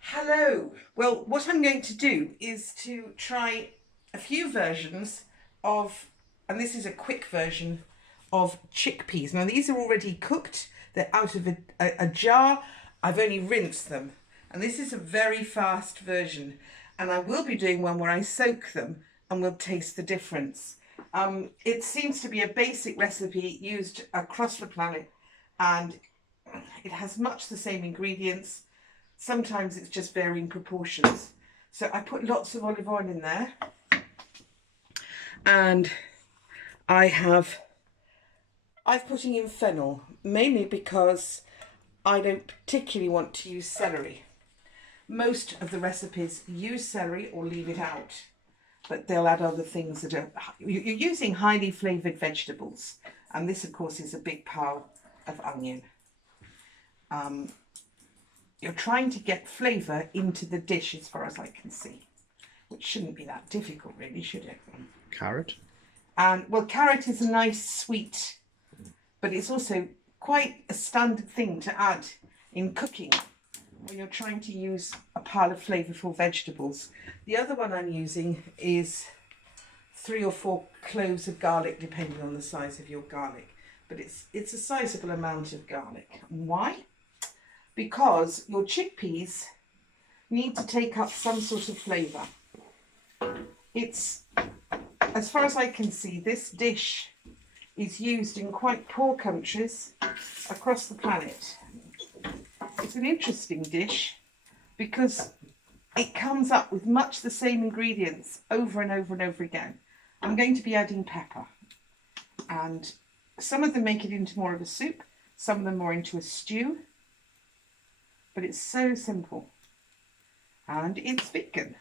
Hello. Well, what I'm going to do is to try a few versions of, and this is a quick version of chickpeas. Now, these are already cooked. They're out of a jar. I've only rinsed them. And this is a very fast version. And I will be doing one where I soak them and we'll taste the difference. It seems to be a basic recipe used across the planet, and it has much the same ingredients. Sometimes it's just varying proportions. So I put lots of olive oil in there, and I've putting in fennel, mainly because I don't particularly want to use celery. Most of the recipes use celery or leave it out, but they'll add other things that are, you're using highly flavoured vegetables. And this, of course, is a big pile of onion. You're trying to get flavour into the dish as far as I can see, which shouldn't be that difficult really, should it? Carrot? And well, carrot is a nice sweet, but it's also quite a standard thing to add in cooking when you're trying to use a pile of flavourful vegetables. The other one I'm using is 3 or 4 cloves of garlic, depending on the size of your garlic. But it's a sizable amount of garlic. And why? Because your chickpeas need to take up some sort of flavour. It's, as far as I can see, this dish is used in quite poor countries across the planet. It's an interesting dish because it comes up with much the same ingredients over and over and over again. I'm going to be adding pepper, and some of them make it into more of a soup, some of them more into a stew. But it's so simple, and it's vegan.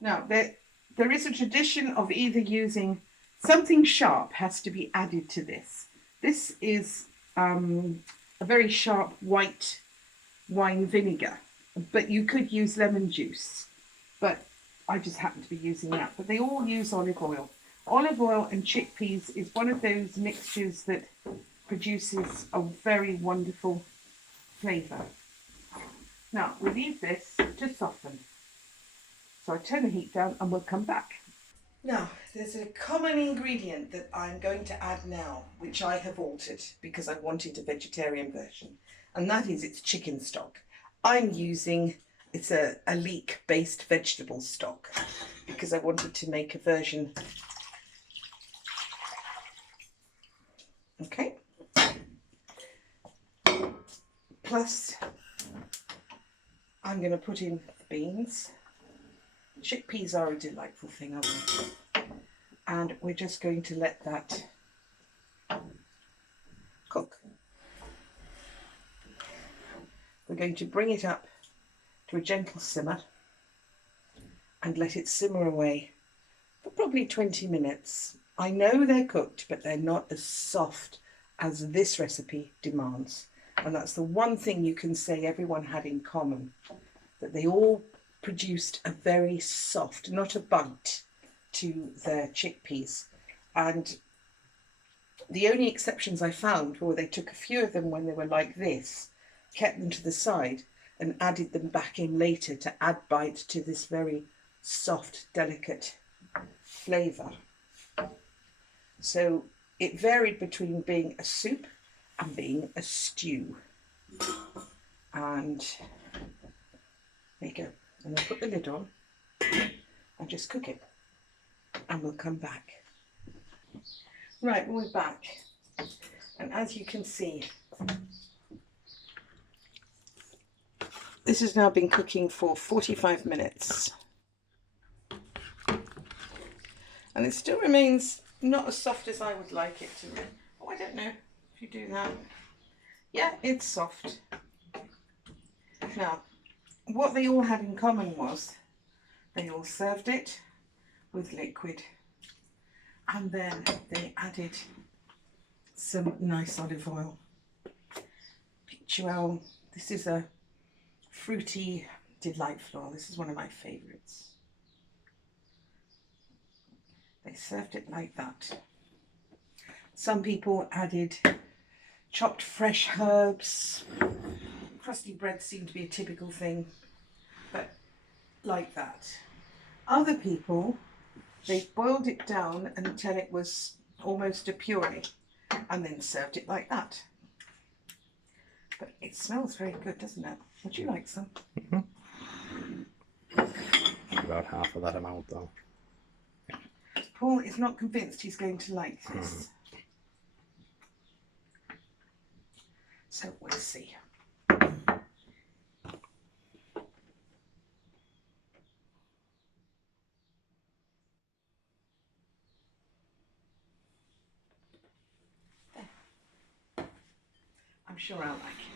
Now, there is a tradition of either using something sharp has to be added to this. This is a very sharp white wine vinegar, but you could use lemon juice, but I just happen to be using that. But they all use olive oil. Olive oil and chickpeas is one of those mixtures that produces a very wonderful flavour. Now, we leave this to soften. So I turn the heat down and we'll come back. Now, there's a common ingredient that I'm going to add now, which I have altered because I wanted a vegetarian version, and that is its chicken stock. I'm using, it's a leek-based vegetable stock because I wanted to make a version. Okay. Plus, I'm going to put in the beans. Chickpeas are a delightful thing, aren't they? And we're just going to let that cook. We're going to bring it up to a gentle simmer and let it simmer away for probably 20 minutes. I know they're cooked, but they're not as soft as this recipe demands. And that's the one thing you can say everyone had in common, that they all produced a very soft, not a bite, to their chickpeas. And the only exceptions I found were they took a few of them when they were like this, kept them to the side, and added them back in later to add bite to this very soft, delicate flavour. So it varied between being a soup and being a stew. And there you go. And I'll put the lid on and just cook it. And we'll come back. Right, we're back. And as you can see, this has now been cooking for 45 minutes. And it still remains not as soft as I would like it to be. Oh, I don't know if you do that. Yeah, it's soft. Now, what they all had in common was they all served it with liquid, and then they added some nice olive oil. Pictual, this is a fruity, delightful oil. This is one of my favourites. They served it like that. Some people added chopped fresh herbs. Crusty bread seemed to be a typical thing. but like that. Other people, they boiled it down until it was almost a puree and then served it like that. But it smells very good, doesn't it? Would you like some? About half of that amount though. Paul is not convinced he's going to like this. So we'll see. I'm sure I'll like it.